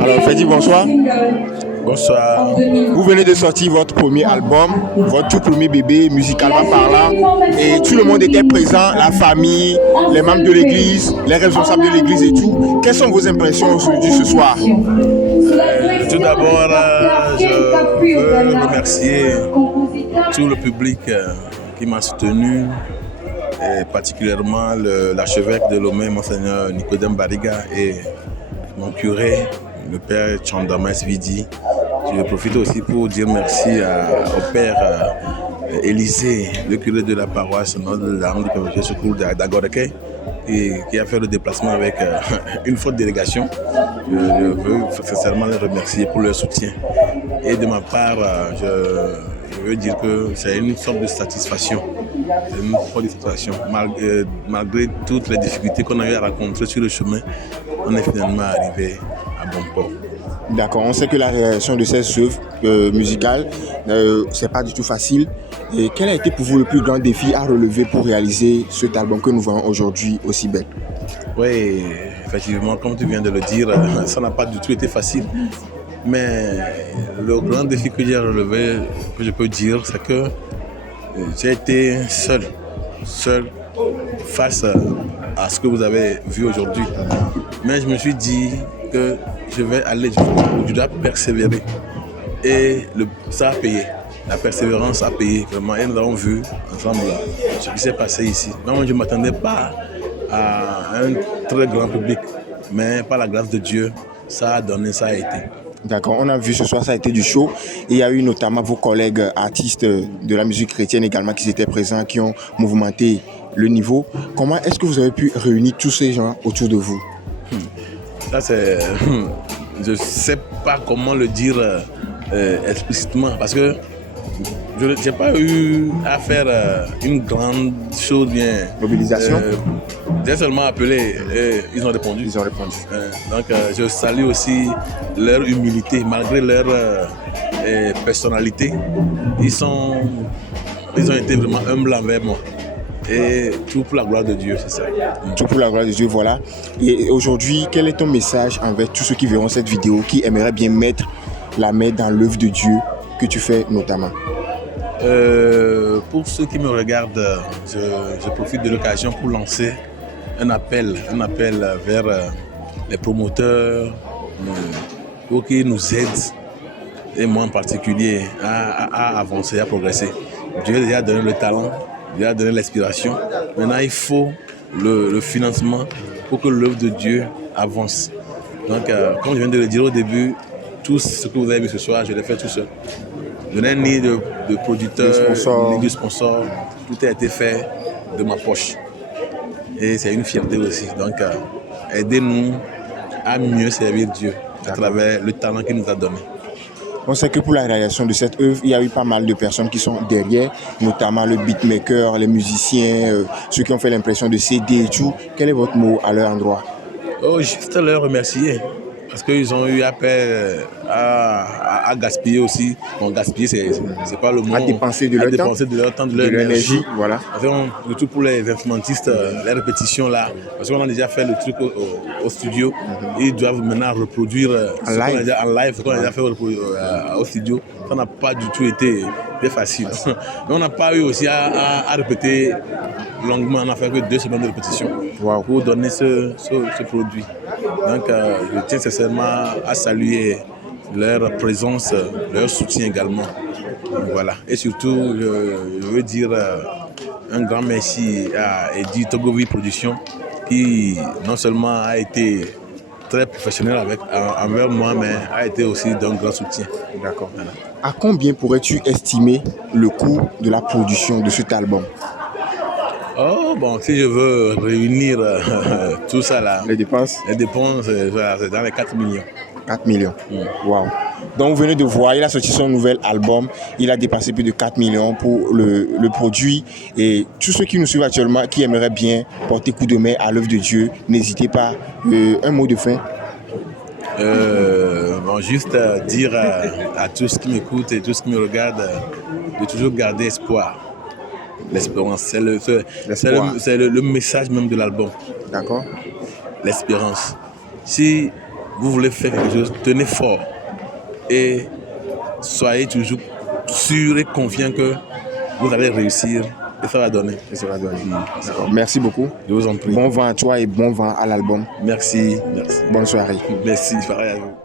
Alors, Freddy, bonsoir. Bonsoir. Vous venez de sortir votre premier album, votre tout premier bébé, musicalement parlant, et tout le monde était présent, la famille, les membres de l'église, les responsables de l'église et tout. Quelles sont vos impressions aujourd'hui ce soir? Tout d'abord, je veux remercier tout le public qui m'a soutenu, et particulièrement l'archevêque de Lomé, Monseigneur Nicodème Bariga, et mon curé, le père Chandama Svidi. Je profite aussi pour dire merci au père Élisée, le curé de la paroisse Notre-Dame du Perpétuel Secours d'Agoreke, qui a fait le déplacement avec une forte délégation. Je veux sincèrement les remercier pour leur soutien. Et de ma part, je veux dire que c'est une sorte de satisfaction. C'est une forte satisfaction. Malgré toutes les difficultés qu'on a eu à rencontrer sur le chemin, on est finalement arrivé à bon port. D'accord, on sait que la réalisation de ces œuvres musicales, c'est pas du tout facile. Et quel a été pour vous le plus grand défi à relever pour réaliser cet album que nous voyons aujourd'hui aussi belle? Oui, effectivement, comme tu viens de le dire, ça n'a pas du tout été facile. Mais le grand défi que j'ai relevé, que je peux dire, c'est que j'ai été seul face à ce que vous avez vu aujourd'hui. Mais je me suis dit que je vais aller, je dois persévérer. Et ça a payé. La persévérance a payé vraiment. Et nous avons vu ensemble ce qui s'est passé ici. Moi, je ne m'attendais pas à un très grand public. Mais par la grâce de Dieu, ça a donné, ça a été. D'accord, on a vu ce soir, ça a été du show. Et il y a eu notamment vos collègues artistes de la musique chrétienne également qui étaient présents, qui ont mouvementé le niveau. Comment est-ce que vous avez pu réunir tous ces gens autour de vous? Ça, c'est... Je ne sais pas comment le dire explicitement parce que je n'ai pas eu à faire une grande chose bien. Mobilisation? J'ai seulement appelé et ils ont répondu. Donc je salue aussi leur humilité, malgré leur personnalité. Ils ont été vraiment humbles envers moi. Et tout pour la gloire de Dieu, c'est ça. Tout pour la gloire de Dieu, voilà. Et aujourd'hui, quel est ton message envers tous ceux qui verront cette vidéo, qui aimeraient bien mettre la main dans l'œuvre de Dieu que tu fais notamment? Pour ceux qui me regardent, je profite de l'occasion pour lancer un appel vers les promoteurs pour qu'ils nous aident, et moi en particulier, à avancer, à progresser. Dieu a déjà donné le talent, Dieu a donné l'inspiration. Maintenant, il faut le financement pour que l'œuvre de Dieu avance. Donc, comme je viens de le dire au début, tout ce que vous avez vu ce soir, je l'ai fait tout seul. Je n'ai ni de producteur, ni de sponsor. Tout a été fait de ma poche. Et c'est une fierté aussi. Donc, aidez-nous à mieux servir Dieu à travers le talent qu'il nous a donné. On sait que pour la réalisation de cette œuvre, il y a eu pas mal de personnes qui sont derrière, notamment le beatmaker, les musiciens, ceux qui ont fait l'impression de CD et tout. Quel est votre mot à leur endroit? Juste leur remercier. Parce qu'ils ont eu appel à gaspiller aussi. Bon, gaspiller, c'est pas le mot. À dépenser de leur temps, de leur énergie. Voilà. Surtout pour les instrumentistes, les répétitions là. Parce qu'on a déjà fait le truc au studio. Ils doivent maintenant reproduire en live ce qu'on a déjà fait au studio. Ça n'a pas du tout été facile. Mais on n'a pas eu aussi à répéter longuement. On n'a fait que 2 semaines de répétition pour donner ce produit. Donc, je tiens sincèrement à saluer leur présence, leur soutien également. Voilà. Et surtout, je veux dire un grand merci à Eddie Togovi Production qui non seulement a été très professionnel envers moi, mais a été aussi d'un grand soutien. D'accord. Voilà. À combien pourrais-tu estimer le coût de la production de cet album? Oh, bon, si je veux réunir tout ça là. Les dépenses, c'est dans les 4 millions. 4 millions. Waouh. Donc, vous venez de voir, il a sorti son nouvel album. Il a dépassé plus de 4 millions pour le produit. Et tous ceux qui nous suivent actuellement, qui aimeraient bien porter coup de main à l'œuvre de Dieu, n'hésitez pas. Un mot de fin. Juste dire à tous qui m'écoutent et tous qui me regardent de toujours garder espoir. L'espérance, c'est le message même de l'album. D'accord. L'espérance. Si vous voulez faire quelque chose, tenez fort. Et soyez toujours sûr et confiant que vous allez réussir. Et ça va donner. Et ça va donner. Merci beaucoup. Je vous en prie. Bon vent à toi et bon vent à l'album. Merci. Merci. Bonne soirée. Merci. Pareil à vous.